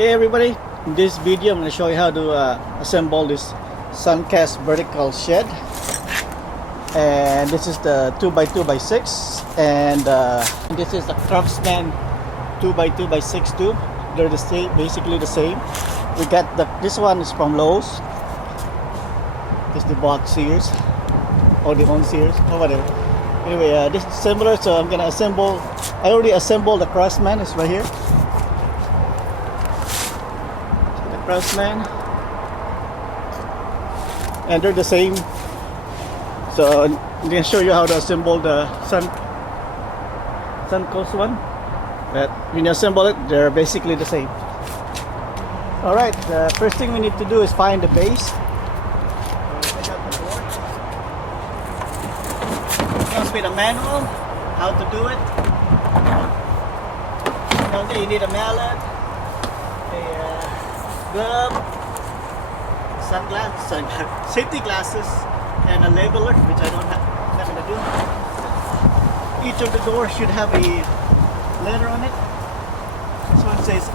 Hey everybody, in this video I'm going to show you how to assemble this Suncast vertical shed. And this is the 2x2x6, and this is the Craftsman 2x2x6 too. They're the same, basically the same. We got this one is from Lowe's. This is the box series or the own series or whatever. Anyway, this is similar, so I'm gonna assemble. I already assembled the Craftsman. It's right here. Craftsman, and they're the same. So I'm gonna show you how to assemble the Suncoast one. But when you assemble it, they're basically the same. All right. The first thing we need to do is find the base. Take out the board. It comes with a manual how to do it. Okay, you need a mallet, glove, sunglasses, safety glasses, and a leveler, which I don't have nothing to do. Each of the doors should have a letter on it. This one says,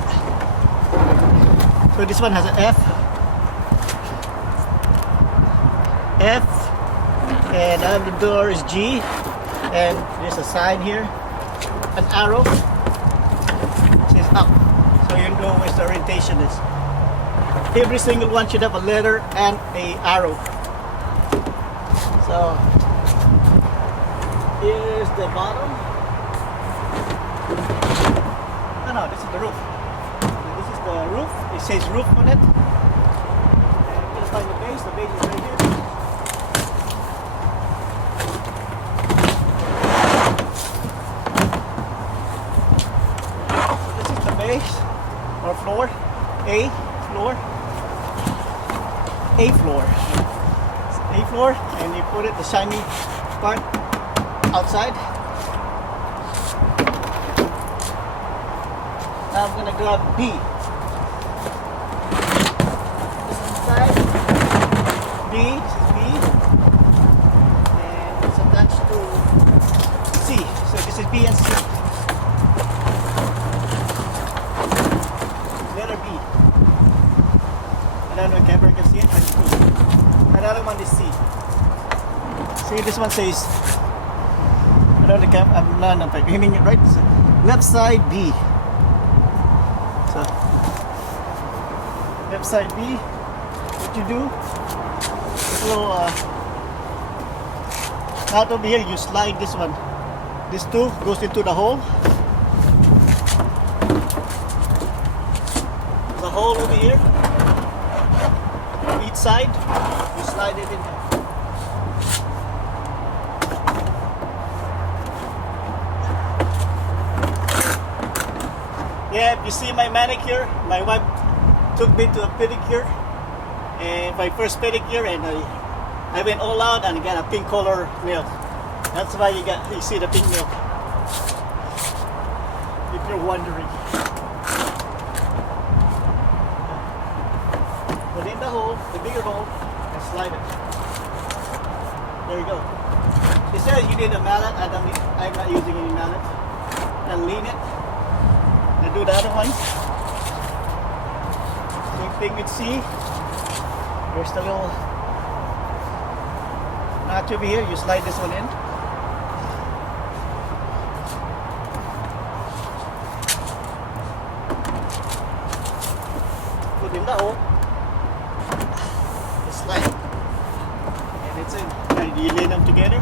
so this one has an F, and the other door is G, and there's a sign here, an arrow, it says up, so you know where the orientation is. Every single one should have a letter and a arrow. So here's the bottom. No, this is the roof. This is the roof. It says roof on it. And we're gonna find the base. The base is right here. So this is the base or floor. A floor, and you put it the shiny part outside. Now I'm gonna grab B. This inside B, this is B, and it's attached to C. So this is B and C. Letter B. I don't know if camera can see it, but it's cool. Another one is C. See, this one says, I don't know the camera, I'm not aiming it right. So, left side B. So, left side B. What you do, this little out over here, you slide this one. This two goes into the hole. There's a hole over here. Each side, you slide it in there. Yeah, if you see my manicure, my wife took me to a pedicure, and my first pedicure, and I went all out and got a pink color nail. That's why you see the pink nail. If you're wondering. Put in the hole, the bigger hole, and slide it. There you go. It says you need a mallet. I'm not using any mallet. And lean it. And do the other one. Same thing with C. There's the little notch over here. You slide this one in. Put in the hole. Slide, and it's in. And you lay them together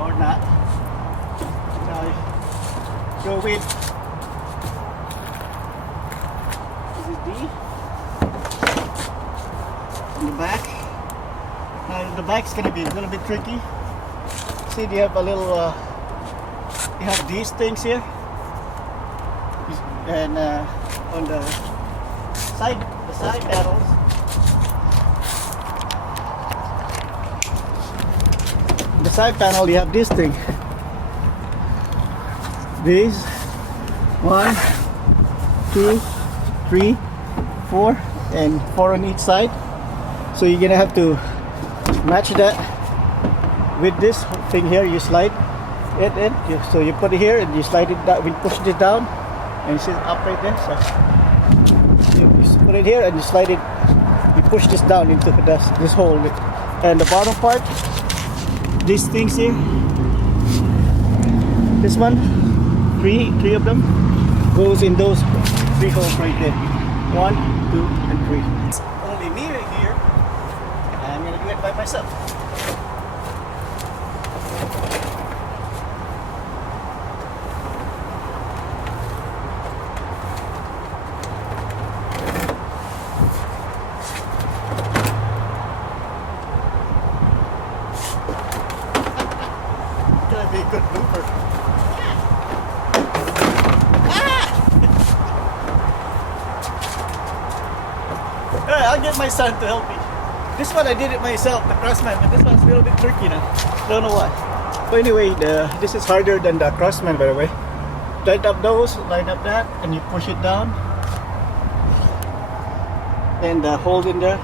or not. Now go with this is D in the back. Now the back is gonna be a little bit tricky. See, you have a little you have these things here, and on the side panels. The side panel, you have this thing. These 1, 2, 3, 4, and 4 on each side. So you're gonna have to match that with this thing here. You slide it in. So you put it here and you slide it down. We push this down, and it says up right there. So You put it here and you slide it. You push this down into this hole, and the bottom part, these things here, this one, three of them goes in those 3 holes right there. 1, 2, and 3. It's only me right here. I'm gonna do it by myself. Gonna be a good blooper. Alright, I'll get my son to help me. This one I did it myself, the Craftsman, but this one's a little bit tricky now. Don't know why. But anyway, this is harder than the Craftsman, by the way. Tighten up those, line up that, and you push it down. And hold in there.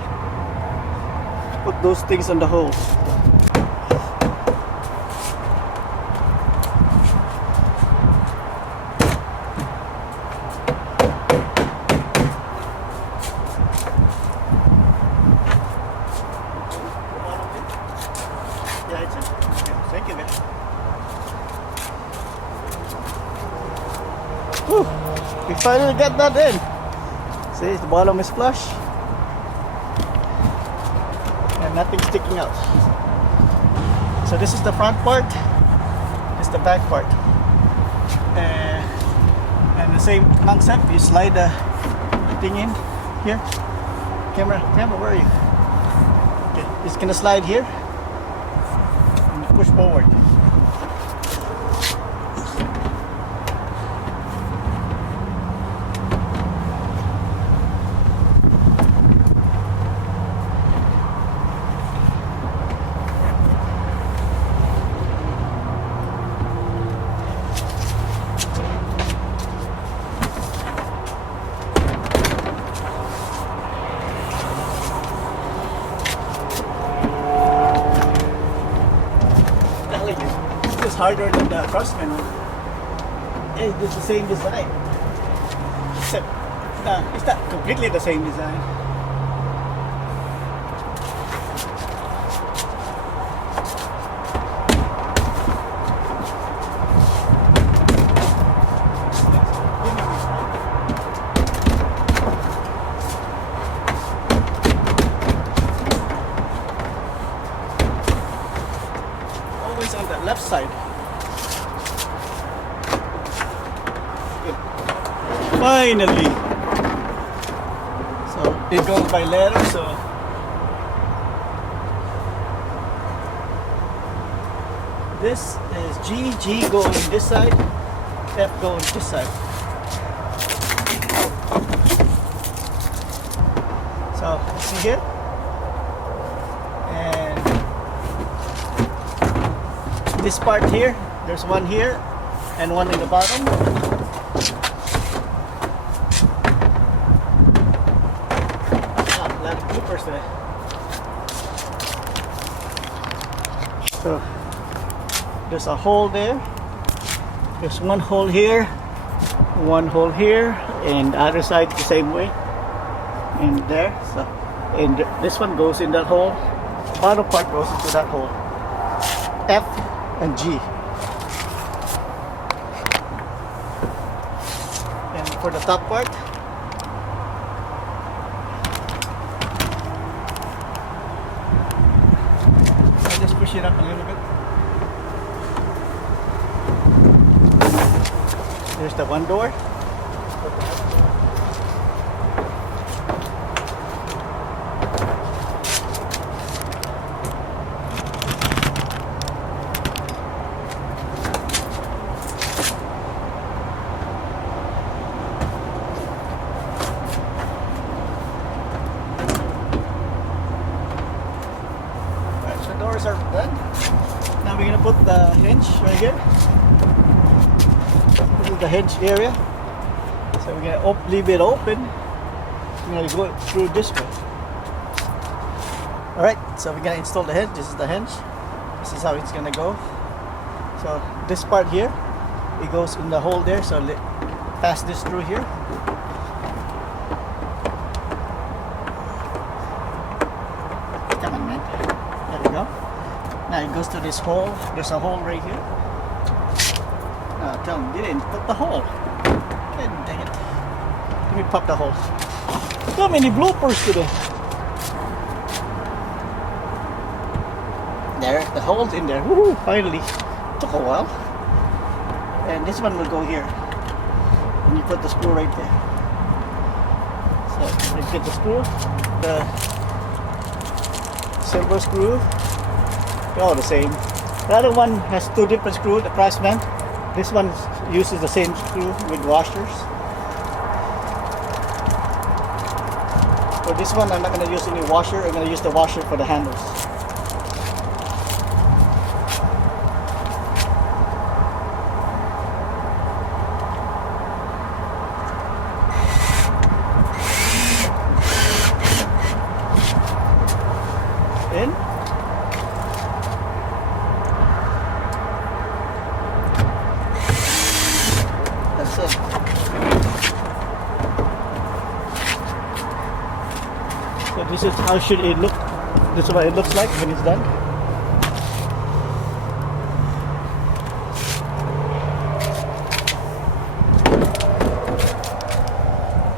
Put those things on the hole. Thank you, man. Whew, we finally got that in. See, the bottom is flush. And nothing sticking out. So this is the front part. This is the back part. And the same concept. You slide the thing in here. Camera, where are you? Okay, it's gonna slide here. Push forward. It's harder than the Craftsman one. It's the same design. Except, it's not completely the same design. Always on the left side. Finally! So it goes by letter, so this is G going this side, F going this side. So see here? And this part here, there's one here and one in the bottom. Today. So there's a hole there. There's one hole here, and the other side the same way. And there. So and this one goes in that hole. The bottom part goes into that hole. F and G. And for the top part, just push it up a little bit. There's the one door. Doors are done. Now we're gonna put the hinge right here. This is the hinge area. So we're gonna leave it open. We're gonna go through this way. Alright, so we're gonna install the hinge. This is the hinge. This is how it's gonna go. So this part here, it goes in the hole there. So pass this through here. it goes to this hole. There's a hole right here. Tell me, you didn't put the hole. God dang it. Let me pop the hole. So many bloopers today. There, the hole's in there. Woohoo! Finally. Took a while. And this one will go here. And you put the screw right there. So you get the screw, the silver screw. They're all the same. The other one has two different screws, the Craftsman. This one uses the same screw with washers. For this one, I'm not going to use any washer. I'm going to use the washer for the handles. In. That's it. So this is how should it look. This is what it looks like when it's done.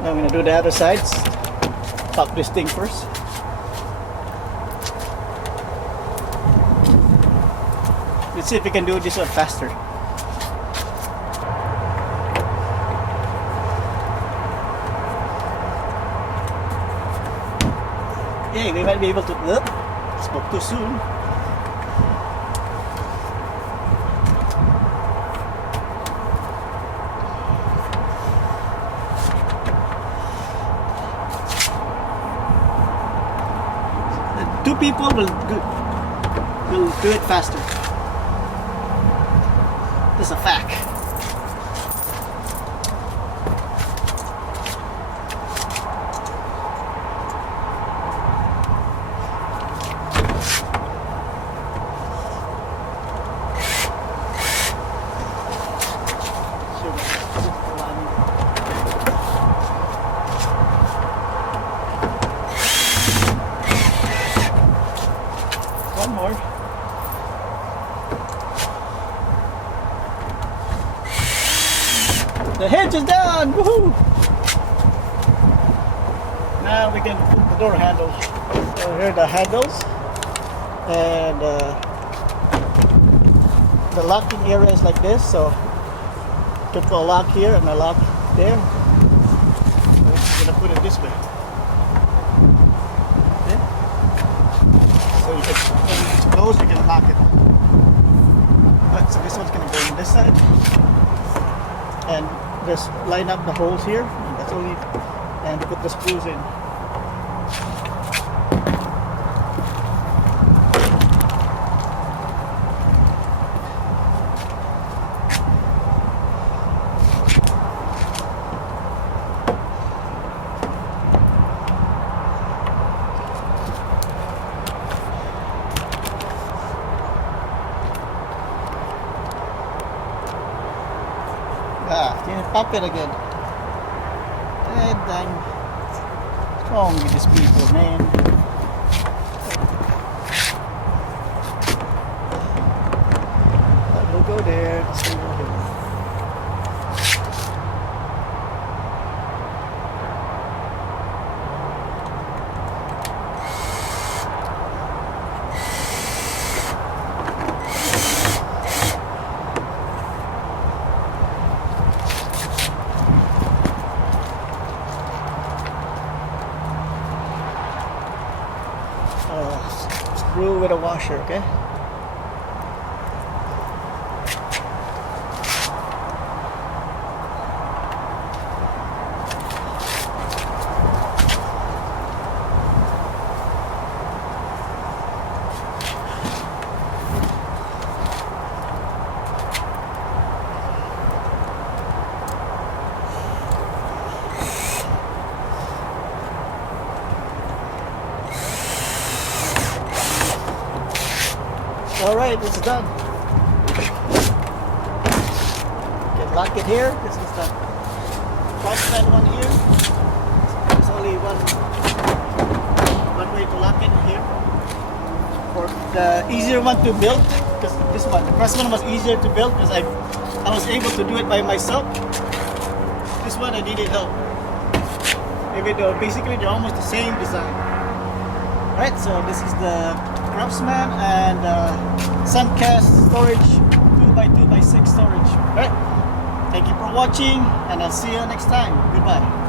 Now I'm going to do the other sides. Pop this thing first. Let's see if we can do this one faster. Yeah, we might be able to. Spoke too soon. Two people will do it faster. This is a fact. One more. The hinge is done! Woohoo! Now we can put the door handles. So here are the handles. And the locking area is like this. So you can put a lock here and a lock there. So I'm gonna put it this way. Okay? So you can, when it's closed, you can lock it. Right, so this one's gonna go on this side. And just line up the holes here. That's only, and put the screws in. Can you pop it again? And then, what's wrong with these people, man? That will go there. This will go here. Screw with a washer, okay? Alright, it's done. You can lock it here. This is the Craftsman one here. There's only one way to lock it here. For the easier one to build, because this one, the Craftsman was easier to build because I was able to do it by myself. This one I needed help. Even though basically they're almost the same design. Right, so this is the Craftsman and Suncast storage, 2x2x6 storage. Right, thank you for watching, and I'll see you next time. Goodbye.